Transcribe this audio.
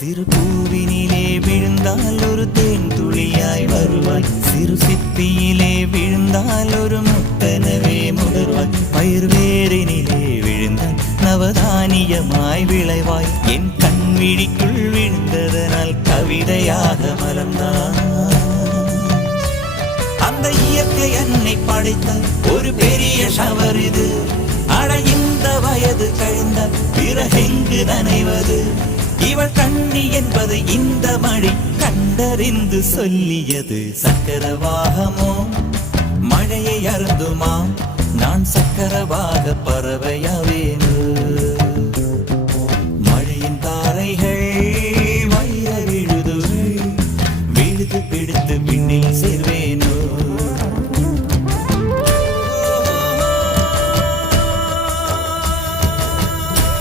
சிறு பூவினிலே விழுந்தால் ஒரு தேன் துளியாய் வருவாய், சிறு சிப்பியிலே விழுந்தால் ஒரு முத்தனவே முடர்வாய், பயிர் வேரினிலே விழுந்தால் நவதானியமாய் விளைவாய், என் கண் விழிக்குள் விழுந்ததனால் கவிதையாக மலர்ந்தான். அந்த இயற்கை என்னை படைத்த ஒரு பெரிய ஷவர் இது, அட இந்த வயது கழிந்த பிறகெங்கு நனைவது, இவள் கண்ணி என்பது இந்த மழை கண்டறிந்து சொல்லியது. சக்கரவாகமோ மழையை அருந்துமா, நான் சக்கரவாக பறவையாவேனோ.